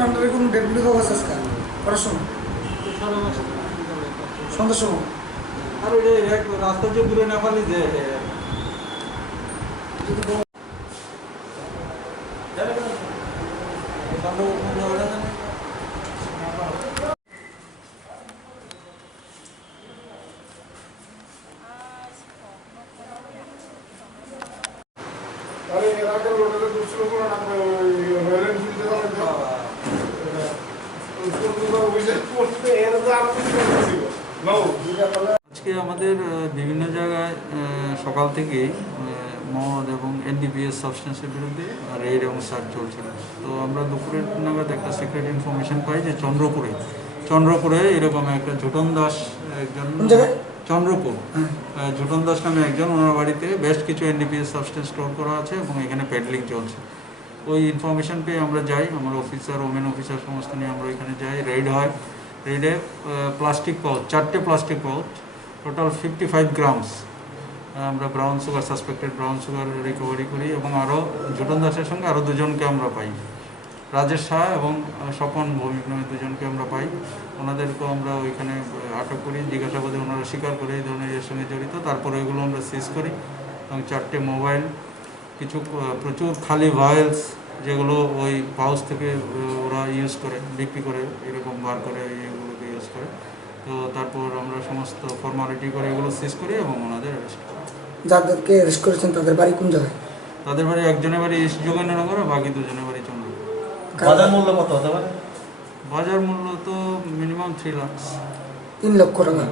প্রশাসনের আন্ডারে কোনো ডেপুটি কাগজ আছে করার সময় সন্ধ্যার সময় আর ওই রাস্তা যে ঘুরে না পারলি যে আজকে আমাদের বিভিন্ন জায়গায় সকাল থেকেই মদ এবং এনডিপিএস সাবস্টেন্সের বিরুদ্ধে রেড এবং সার্চ চলছিল। তো আমরা দুপুরের নাগাদ একটা সিক্রেট ইনফরমেশন পাই যে চন্দ্রপুরে এরকম একটা ঝুটন দাস একজন চন্দ্রপুর ঝুটন দাস নামে একজন, ওনার বাড়িতে বেশ কিছু এনডিপিএস সাবস্টেন্স স্টোর করা আছে এবং এখানে পেডলিং চলছে। ওই ইনফরমেশন পেয়ে আমরা যাই, আমার অফিসার ওমেন অফিসার সমস্ত নিয়ে আমরা এখানে যাই। রেড হয়, রেডে প্লাস্টিক পাউচ 4টে প্লাস্টিক পাউচ টোটাল 55 গ্রামস আমরা brown sugar suspected brown sugar recovery করি এবং আরও ঝুটন দাসের সঙ্গে আরও দুজনকে আমরা পাই, রাজেশ শাহ এবং স্বপন ভৌমিক নামে দুজনকে আমরা পাই। ওনাদেরকেও আমরা ওইখানে আটক করি, জিজ্ঞাসাবাদে ওনারা স্বীকার করে এই ধরনের এর সঙ্গে জড়িত। তারপরে ওইগুলো আমরা সিজ করি এবং 4টে মোবাইল, কিছু প্রচুর খালি ভায়েলস যেগুলো ওই পাউচ থেকে ওরা ইউজ করে বিক্রি করে, এরকম বার করে এগুলোকে ইউজ করে। তো তারপর আমরা সমস্ত ফর্মালিটি করে এগুলো সিজ করি এবং ওনাদের অ্যারেস্ট করি। যাদেরকে অ্যারেস্ট করেছেন তাদের বাড়ি কোন জায়গায়? তাদের বাড়ি একজনের বাড়ি ইস্ট যোগেন্দ্রনগর আর বাকি দুজনের বাড়ি চন্দ্রপুর। বাজার মূল্য কত হতে পারে? বাজার মূল্য তো মিনিমাম 3 লাখ। 3 লক্ষ টাকা।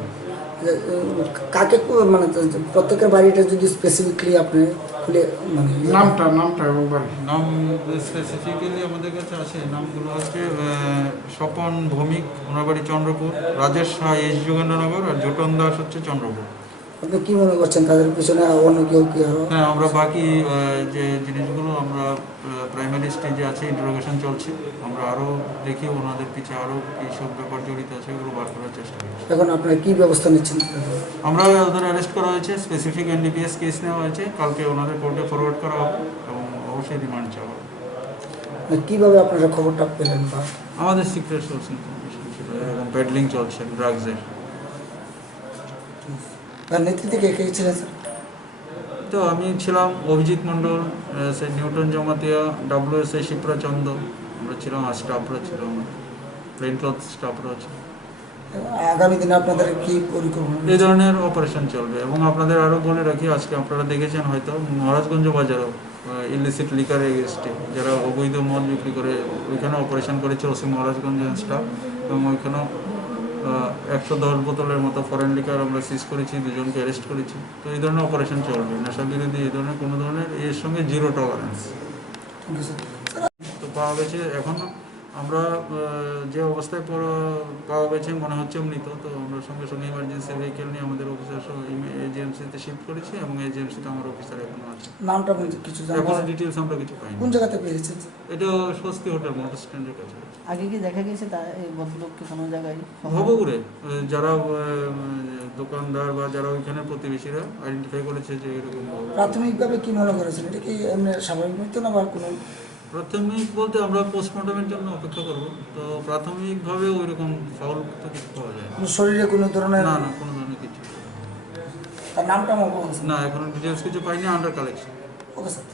কাকে মানে প্রত্যেকের বাড়িটা যদি স্পেসিফিকলি আপনি খুলে মানে নামটা এবং বাড়ি নাম স্পেসিফিক্যালি আমাদের কাছে আছে। নামগুলো হচ্ছে স্বপন ভৌমিক, ওনার বাড়ি চন্দ্রপুর, রাজেশ শাহ ইস্ট যোগেন্দ্রনগর আর ঝুটন দাস হচ্ছে চন্দ্রপুর। আপনি কি মনে করছেন তাদের পিছনে অন্য কেউ কি আরো? হ্যাঁ, আমরা বাকি যে জিনিসগুলো আমরা প্রাইমারি স্টেজে আছে, ইন্টারোগেশন চলছে। আমরা আরও দেখি ওনাদের পিছে আরও এইসব ব্যাপার জড়িত আছে, এগুলো বার করার চেষ্টা করছি। এখন আপনারা কি ব্যবস্থা নিচ্ছেন? আমরা ওদের অ্যারেস্ট করা হয়েছে, স্পেসিফিক এনডিপিএস কেস নেওয়া হয়েছে, কালকে ওনাদের কোর্টে ফরওয়ার্ড করা হবে এবং অবশ্যই রিমান্ড চাওয়া হবে। কীভাবে আপনারা খবরটা পেলেন? বা আমাদের সিক্রেট সোর্স ইনফরমেশন ছিল, এবং পেডলিং চলছে ড্রাগসের। তার নেতৃত্বে কে কে ছিলেন স্যার? তো আমি ছিলাম অভিজিৎ মণ্ডল, সেই নিউটন জমাতিয়া, WSI শিপ্রা চন্দ, আমরা ছিলাম, আর স্টাফরা ছিল, আমার প্লেন ক্লথ স্টাফরা ছিল। আগামী দিনে আপনাদের কি পরিকল্পনা? এই ধরনের অপারেশন চলবে এবং আপনাদের আরও বলে রাখি, আজকে আপনারা দেখেছেন হয়তো মহারাজগঞ্জ বাজারও ইলিসিট লিকার এগেস্টে যারা অবৈধ মদ বিক্রি করে, ওইখানে অপারেশন করেছে ওসি মহারাজগঞ্জ স্টাফ এবং ওইখানেও 110 বোতলের মতো ফরেন লিকার আমরা সিজ করেছি, দুজনকে অ্যারেস্ট করেছি। তো এই ধরনের অপারেশন চলবে, নেশা বিরোধী এই ধরনের কোনো ধরনের, এর সঙ্গে জিরো টলারেন্স। তো পাওয়া গেছে, এখন আমরা যে অবস্থায় পাওয়া গেছে মনে হচ্ছে মৃত। তো আমরা সঙ্গে সঙ্গে ইমার্জেন্সি ভেহিকেল নিয়ে আমাদের অফিসার সহ এজিএমসিতে শিফট করেছি এবং এজিএমসিতে আমার অফিসার এখনো আছে। নামটা কিছু জানেন? এখনো ডিটেলস আমরা কিছু পাইনি। কোন জায়গাতে পেয়েছেন? এটা স্বস্তি হোটেল মোটর স্ট্যান্ডের কাছে। আগে কি দেখা গেছে এই ভদ্রলোককে কোনো জায়গায়? ভবঘুরে যারা দোকানদার বা যারা ওইখানে প্রতিবেশীরা আইডেন্টিফাই করেছে যে এরকম। প্রাথমিকভাবে কি মনে করেছেন এটা কি এমনি স্বাভাবিক মৃত্যু না বা কোনো? প্রাথমিক বলতে আমরা পোস্টমর্টমের জন্য অপেক্ষা করব। তো প্রাথমিকভাবে ওইরকম ফাউল তো কিছু পাওয়া যায় না। শরীরে কোনো ধরনের? না না, কোনো ধরনের কিছু তার নামটা না, এখনো ডিটেলস কিছু পাইনি, আন্ডার কালেকশন। Okay sir.